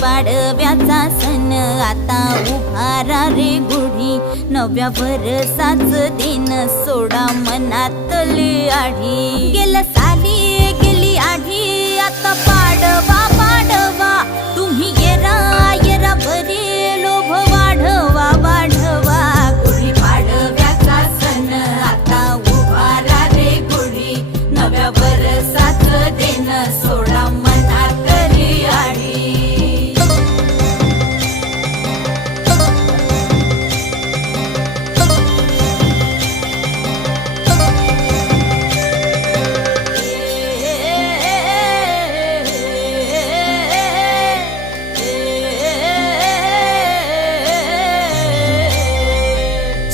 पाडव्याचा सण आता उभारा रे गुढी, नव्या वर्षाच दिन सोडा मनातली आढी. गेल्या साली गेली आढी, आता पाडवा पाडवा, तुम्ही येरा येरा बरे लोभ वाढवा वाढवा. गुढी पाडव्याचा सण आता उभारा रे गुढी, नव्या वर्षाच दिन सोडा मनातली आढी.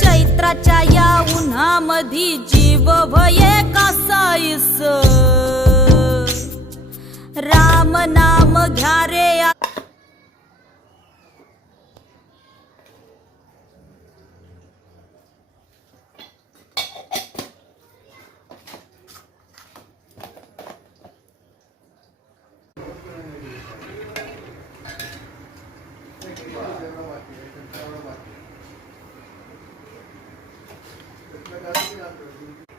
चैत्राच्या या उन्हामधी जीव भये कासाईस, राम नाम घ्या रे. Gracias.